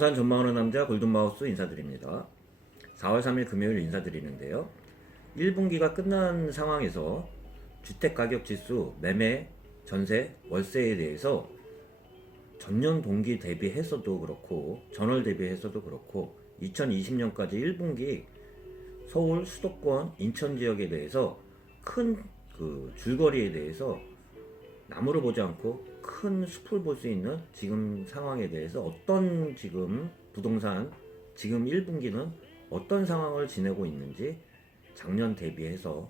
부동산 전망하는 남자 골든마우스 인사드립니다. 4월 3일 금요일 인사드리는데요. 1분기가 끝난 상황에서 주택가격지수, 매매, 전세, 월세에 대해서 전년 동기 대비해서도 그렇고 전월 대비해서도 그렇고 2020년까지 1분기 서울 수도권 인천 지역에 대해서 큰 줄거리에 대해서 나무를 보지 않고 큰 숲을 볼 수 있는 지금 상황에 대해서 어떤 지금 부동산 지금 1분기는 어떤 상황을 지내고 있는지 작년 대비해서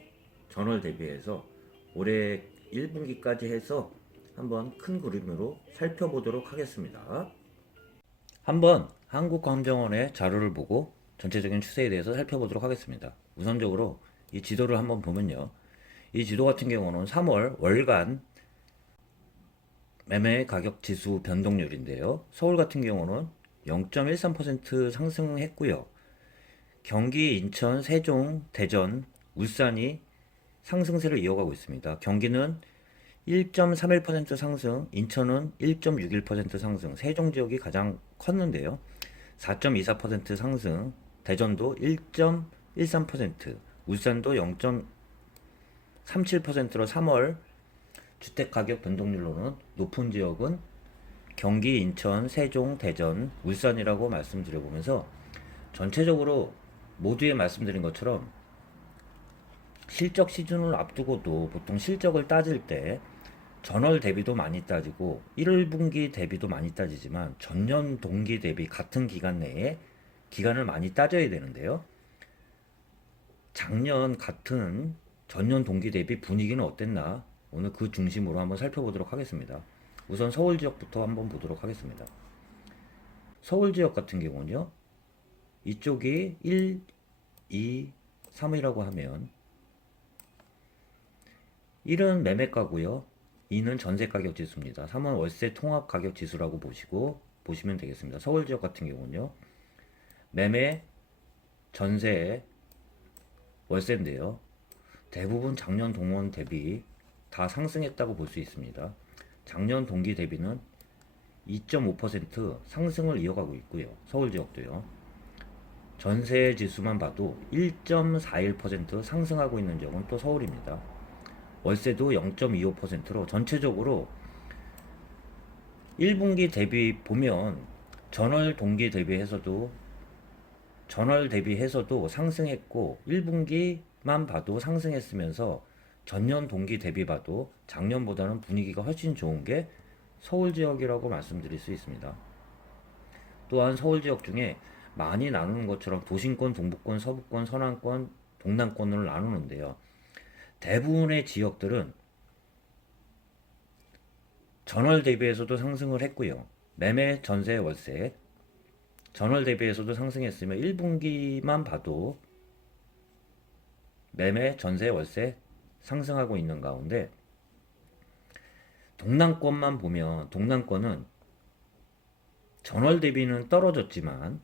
전월 대비해서 올해 1분기까지 해서 한번 큰 그림으로 살펴보도록 하겠습니다. 한번 한국감정원의 자료를 보고 전체적인 추세에 대해서 살펴보도록 하겠습니다. 우선적으로 이 지도를 한번 보면요. 이 지도 같은 경우는 3월 월간 매매 가격 지수 변동률인데요. 서울 같은 경우는 0.13% 상승했고요. 경기, 인천, 세종, 대전, 울산이 상승세를 이어가고 있습니다. 경기는 1.31% 상승, 인천은 1.61% 상승, 세종 지역이 가장 컸는데요. 4.24% 상승, 대전도 1.13%, 울산도 0.37%로 3월 주택가격 변동률로는 높은 지역은 경기, 인천, 세종, 대전, 울산이라고 말씀드려보면서 전체적으로 모두에 말씀드린 것처럼 실적 시즌을 앞두고도 보통 실적을 따질 때 전월 대비도 많이 따지고 1분기 대비도 많이 따지지만 전년 동기 대비 같은 기간 내에 기간을 많이 따져야 되는데요. 작년 같은 전년 동기 대비 분위기는 어땠나? 오늘 그 중심으로 한번 살펴보도록 하겠습니다. 우선 서울 지역부터 한번 보도록 하겠습니다. 서울 지역 같은 경우는요. 이쪽이 1, 2, 3이라고 하면 1은 매매가고요. 2는 전세가격 지수입니다. 3은 월세 통합가격 지수라고 보시면 되겠습니다. 서울 지역 같은 경우는요. 매매, 전세, 월세인데요. 대부분 작년 동원 대비 다 상승했다고 볼 수 있습니다. 작년 동기 대비는 2.5% 상승을 이어가고 있고요. 서울 지역도요. 전세 지수만 봐도 1.41% 상승하고 있는 지역은 또 서울입니다. 월세도 0.25%로 전체적으로 1분기 대비 보면 전월 대비해서도 상승했고 1분기만 봐도 상승했으면서 전년 동기 대비 봐도 작년보다는 분위기가 훨씬 좋은 게 서울 지역이라고 말씀드릴 수 있습니다. 또한 서울 지역 중에 많이 나누는 것처럼 도심권, 동부권, 서부권, 서남권, 동남권으로 나누는데요. 대부분의 지역들은 전월 대비해서도 상승을 했고요. 매매, 전세, 월세 전월 대비해서도 상승했으며 1분기만 봐도 매매, 전세, 월세 상승하고 있는 가운데 동남권만 보면 동남권은 전월 대비는 떨어졌지만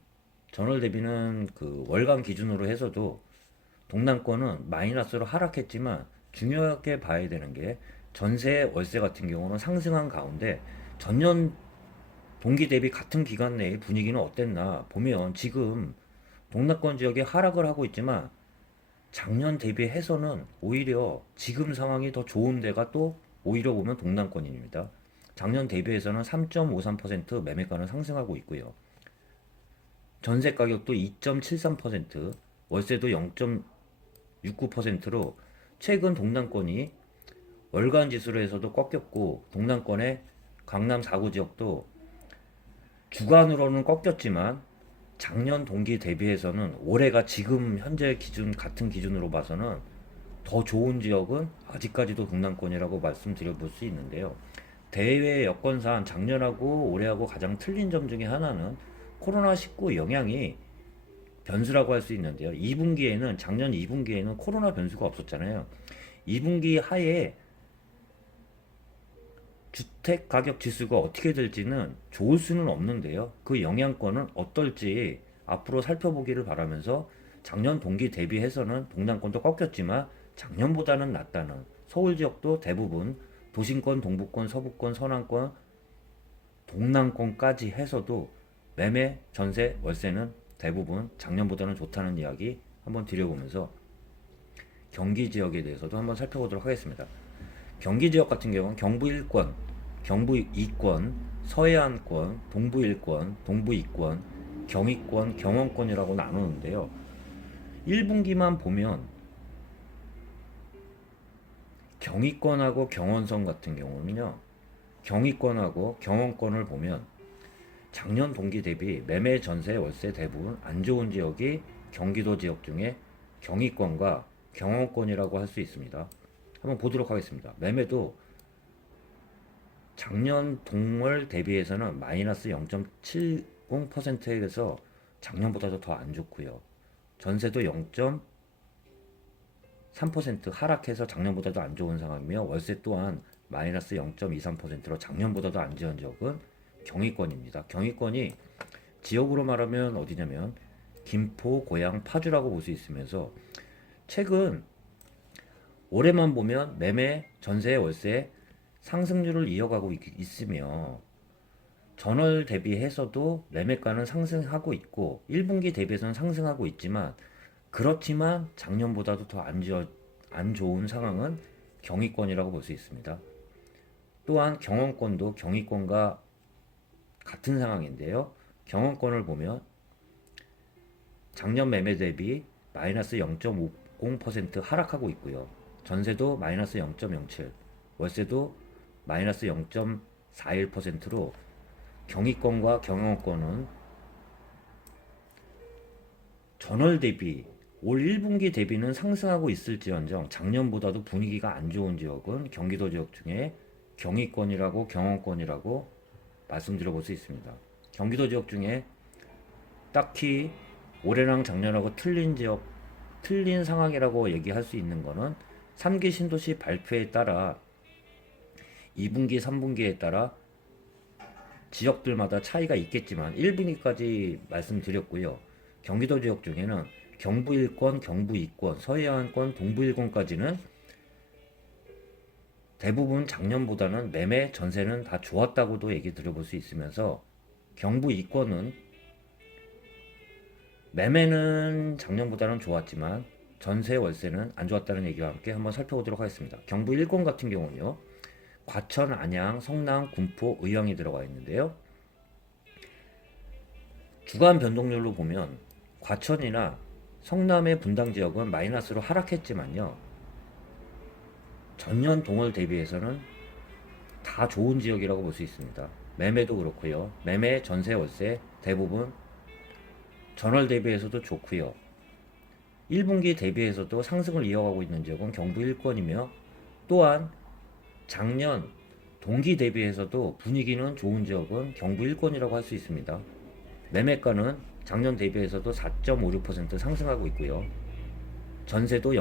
전월 대비는 그 월간 기준으로 해서도 동남권은 마이너스로 하락했지만 중요하게 봐야 되는 게 전세, 월세 같은 경우는 상승한 가운데 전년 동기 대비 같은 기간 내의 분위기는 어땠나 보면 지금 동남권 지역이 하락을 하고 있지만 작년 대비해서는 오히려 지금 상황이 더 좋은 데가 또 오히려 보면 동남권입니다. 작년 대비해서는 3.53% 매매가는 상승하고 있고요. 전세 가격도 2.73%, 월세도 0.69%로 최근 동남권이 월간 지수로 해서도 꺾였고 동남권의 강남 4구 지역도 주간으로는 꺾였지만 작년 동기 대비해서는 올해가 지금 현재 기준 같은 기준으로 봐서는 더 좋은 지역은 아직까지도 동남권이라고 말씀드려 볼 수 있는데요. 대외 여건상 작년하고 올해하고 가장 틀린 점 중에 하나는 코로나19 영향이 변수라고 할 수 있는데요. 작년 2분기에는 코로나 변수가 없었잖아요. 2분기 하에 주택 가격 지수가 어떻게 될지는 좋을 수는 없는데요. 그 영향권은 어떨지 앞으로 살펴보기를 바라면서 작년 동기 대비해서는 동남권도 꺾였지만 작년보다는 낫다는 서울 지역도 대부분 도심권, 동부권, 서부권, 서남권, 동남권까지 해서도 매매, 전세, 월세는 대부분 작년보다는 좋다는 이야기 한번 드려보면서 경기 지역에 대해서도 한번 살펴보도록 하겠습니다. 경기 지역 같은 경우는 경부 1권, 경부 2권, 서해안권, 동부 1권, 동부 2권, 경의권, 경원권이라고 나누는데요. 1분기만 보면 경의권하고 경원선 같은 경우는요. 경의권하고 경원권을 보면 작년 동기 대비 매매, 전세, 월세 대부분 안 좋은 지역이 경기도 지역 중에 경의권과 경원권이라고 할 수 있습니다. 한번 보도록 하겠습니다. 매매도 작년 동월 대비해서는 마이너스 0.70%에서 작년보다도 더 안 좋고요. 전세도 0.3% 하락해서 작년보다도 안 좋은 상황이며 월세 또한 마이너스 0.23%로 작년보다도 안 좋은 지역은 경의권입니다. 경의권이 지역으로 말하면 어디냐면 김포, 고양, 파주라고 볼 수 있으면서 최근 올해만 보면 매매, 전세, 월세 상승률을 이어가고 있으며 전월 대비해서도 매매가는 상승하고 있고 1분기 대비해서는 상승하고 있지만 그렇지만 작년보다도 더 안 좋은 상황은 경의권이라고 볼 수 있습니다. 또한 경원권도 경의권과 같은 상황인데요. 경원권을 보면 작년 매매 대비 마이너스 0.50% 하락하고 있고요. 전세도 마이너스 0.07, 월세도 마이너스 0.41%로 경의권과 경원권은 전월 대비 올 1분기 대비는 상승하고 있을지언정 작년보다도 분위기가 안 좋은 지역은 경기도 지역 중에 경의권이라고 경원권이라고 말씀드려볼 수 있습니다. 경기도 지역 중에 딱히 올해랑 작년하고 틀린 지역, 틀린 상황이라고 얘기할 수 있는 거는 3기 신도시 발표에 따라 2분기, 3분기에 따라 지역들마다 차이가 있겠지만 1분기까지 말씀드렸고요. 경기도 지역 중에는 경부 1권, 경부 2권, 서해안권, 동부 1권까지는 대부분 작년보다는 매매, 전세는 다 좋았다고도 얘기 드려볼 수 있으면서 경부 2권은 매매는 작년보다는 좋았지만 전세, 월세는 안 좋았다는 얘기와 함께 한번 살펴보도록 하겠습니다. 경부 1권 같은 경우는요. 과천, 안양, 성남, 군포, 의왕이 들어가 있는데요. 주간 변동률로 보면 과천이나 성남의 분당 지역은 마이너스로 하락했지만요. 전년 동월 대비해서는 다 좋은 지역이라고 볼 수 있습니다. 매매도 그렇고요. 매매, 전세, 월세 대부분 전월 대비해서도 좋고요. 1분기 대비해서도 상승을 이어가고 있는 지역은 경부 1권이며 또한 작년 동기 대비해서도 분위기는 좋은 지역은 경부 1권이라고 할 수 있습니다. 매매가는 작년 대비해서도 4.56% 상승하고 있고요. 전세도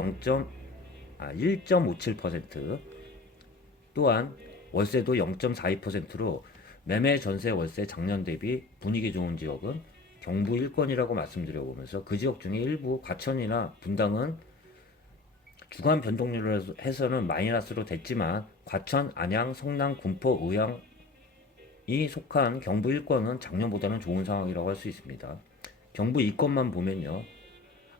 1.57%, 또한 월세도 0.42%로 매매, 전세, 월세 작년 대비 분위기 좋은 지역은 경부 1권이라고 말씀드려보면서 그 지역 중에 일부 과천이나 분당은 주간 변동률로 해서는 마이너스로 됐지만 과천, 안양, 성남, 군포, 의왕이 속한 경부 1권은 작년보다는 좋은 상황이라고 할 수 있습니다. 경부 2권만 보면요.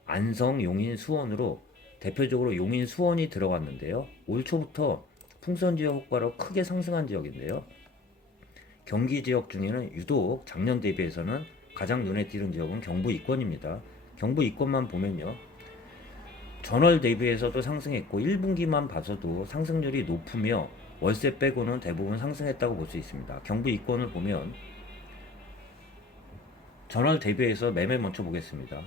안성, 용인, 수원으로 대표적으로 용인, 수원이 들어갔는데요. 올 초부터 풍선 지역 효과로 크게 상승한 지역인데요. 경기 지역 중에는 유독 작년 대비해서는 가장 눈에 띄는 지역은 경부 2권입니다. 경부 2권만 보면요. 전월 대비해서도 상승했고 1분기만 봐서도 상승률이 높으며 월세 빼고는 대부분 상승했다고 볼 수 있습니다. 경부 2권을 보면 전월 대비해서 매매 먼저 보겠습니다.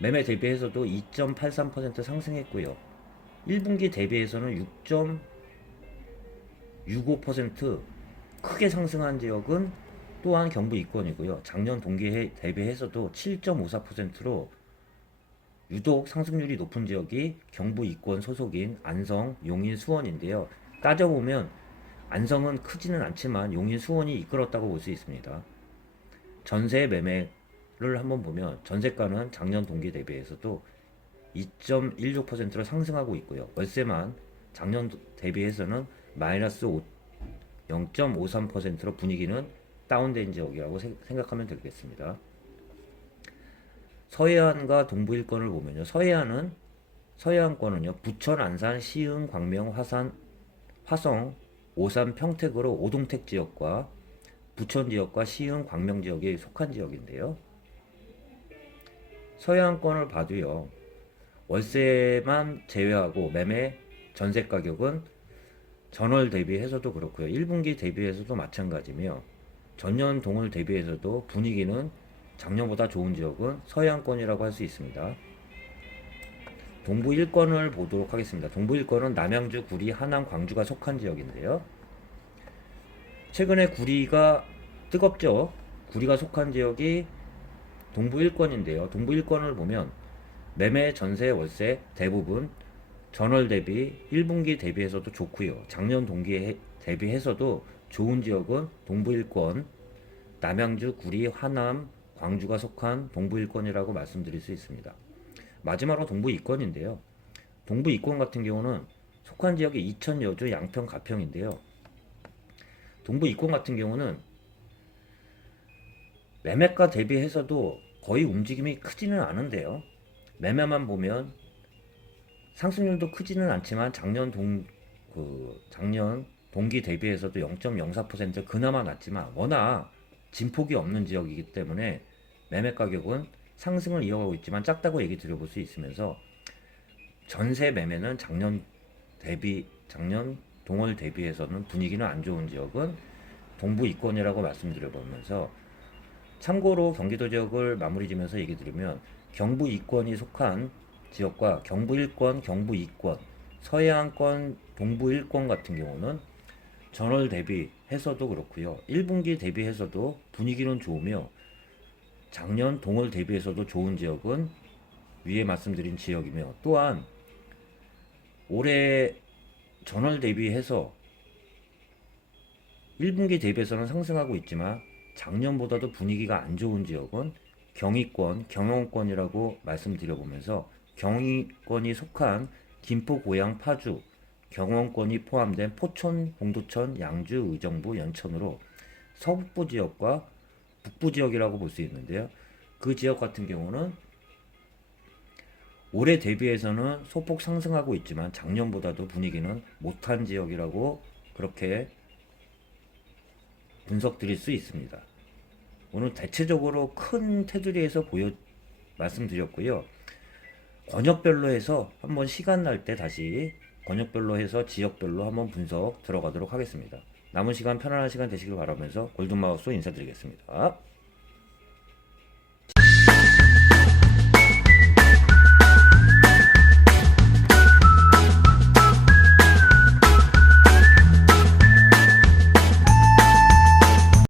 매매 대비해서도 2.83% 상승했고요. 1분기 대비해서는 6.65% 크게 상승한 지역은 또한 경부 2권이고요. 작년 동기에 대비해서도 7.54%로 유독 상승률이 높은 지역이 경부 2권 소속인 안성, 용인, 수원인데요. 따져보면 안성은 크지는 않지만 용인, 수원이 이끌었다고 볼 수 있습니다. 전세 매매를 한번 보면 전세가는 작년 동기 대비해서도 2.16%로 상승하고 있고요. 월세만 작년 대비해서는 마이너스 0.53%로 분위기는 다운된 지역이라고 생각하면 되겠습니다. 서해안과 동부 일권을 보면요. 서해안권은요. 부천, 안산, 시흥, 광명, 화성, 오산, 평택으로 오동택 지역과 부천 지역과 시흥, 광명 지역에 속한 지역인데요. 서해안권을 봐도요. 월세만 제외하고 매매 전세 가격은 전월 대비해서도 그렇고요. 1분기 대비해서도 마찬가지며 전년 동월 대비해서도 분위기는 작년보다 좋은 지역은 서해안권이라고 할 수 있습니다. 동부 1권을 보도록 하겠습니다. 동부 1권은 남양주, 구리, 하남, 광주가 속한 지역인데요. 최근에 구리가 뜨겁죠. 구리가 속한 지역이 동부 1권인데요. 동부 1권을 보면 매매, 전세, 월세 대부분 전월 대비 1분기 대비해서도 좋고요. 작년 동기에 대비해서도 좋은 지역은 동부 1권, 남양주, 구리, 하남, 광주가 속한 동부 1권이라고 말씀드릴 수 있습니다. 마지막으로 동부 2권인데요. 동부 2권 같은 경우는 속한 지역이 이천, 여주, 양평, 가평인데요. 동부 2권 같은 경우는 매매가 대비해서도 거의 움직임이 크지는 않은데요. 매매만 보면 상승률도 크지는 않지만 작년 동기 대비해서도 0.04% 그나마 낮지만 워낙 진폭이 없는 지역이기 때문에 매매 가격은 상승을 이어가고 있지만 작다고 얘기 드려볼 수 있으면서 전세 매매는 작년 동월 대비해서는 분위기는 안 좋은 지역은 동부 2권이라고 말씀드려보면서 참고로 경기도 지역을 마무리 지면서 얘기 드리면 경부 2권이 속한 지역과 경부 1권, 경부 2권, 서해안권, 동부 1권 같은 경우는 전월 대비해서도 그렇고요. 1분기 대비해서도 분위기는 좋으며 작년 동월 대비해서도 좋은 지역은 위에 말씀드린 지역이며 또한 올해 전월 대비해서 1분기 대비해서는 상승하고 있지만 작년보다도 분위기가 안 좋은 지역은 경의권, 경영권이라고 말씀드려보면서 경의권이 속한 김포, 고양, 파주, 경원권이 포함된 포천, 홍도천, 양주, 의정부, 연천으로 서북부 지역과 북부 지역이라고 볼 수 있는데요. 그 지역 같은 경우는 올해 대비해서는 소폭 상승하고 있지만 작년보다도 분위기는 못한 지역이라고 그렇게 분석드릴 수 있습니다. 오늘 대체적으로 큰 테두리에서 말씀드렸고요. 권역별로 해서 한번 시간 날 때 다시 권역별로 해서 지역별로 한번 분석 들어가도록 하겠습니다. 남은 시간 편안한 시간 되시길 바라면서 골든마우스 인사드리겠습니다.